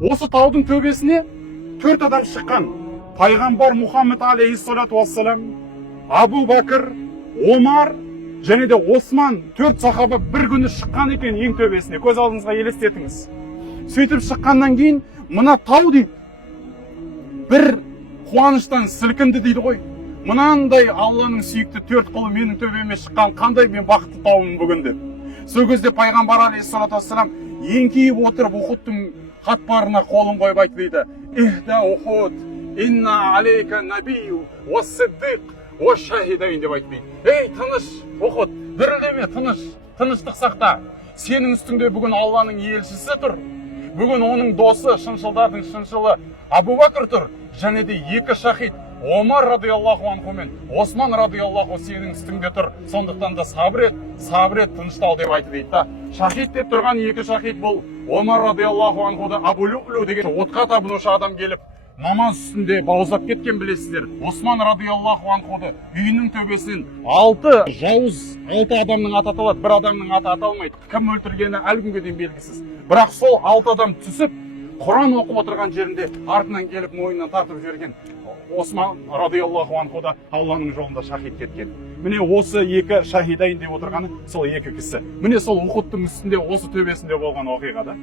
осы таудың төбесіне 4 адам шыққан. Пайғамбар Мұхаммед алейхиссалату вассалам, Абу Бәкір, Омар және де Осман 4 сахаба бір күні шыққан екен ең төбесіне. Көз алдыңызға елестетіңіз. Сөйтіп шыққаннан кейін мына тау дейді бір қуаныштан сілкінді дейді ғой. Мынандай Алланың сүйікті 4 құлы менің төбеме шыққан, қандай мен бақытты тауымын бүгін деп. Сол кезде пайғамбар алейхиссалату вассалам еңкейіп отырып Ухудтың қатпарына қолын қойып айтты дейді: "Ихда Ухуд, инна алейка набию ва сиддиқ ва шахидайн" деп айтты. Ей, тыныш, Ухуд, дірілдеме, тыныштық сақта. Сенің үстіңде бүгін Алланың елшісі тұр. Бүгін оның досы, шыншылдардың шыншылы Абу Бәкір тұр. Және де 2 шахид, Омар радиаллаху анху мен Осман радиаллаху сенің үстіңде тұр. Сондықтан да сабыр ет, тыныштал деп айтты дейді. Шахид деп тұрған 2 шахид бұл Омар радиаллаху анхуды Абу Лю'лю деген отқа табынушы адам келіп намаз үстінде бауыздап кеткен, білесіздер. Осман радиаллаху анхуды үйінің төбесінен 6 жауыз, 6 адамның аты аталады, бір адамның аты аталмайды. Кім өлтіргені әлі күнге дейін белгісіз. Бірақ сол 6 адам түсіп Құран оқып отырған жерінде артынан келіп мойнынан тартып жіберген Осман радиаллаху анхуды Алланың жолында шахид кеткен. Міне осы 2 шахидайн деп отырғаны сол 2 кісі. Міне сол Ухудтың үстінде, осы төбесінде болған оқиғада.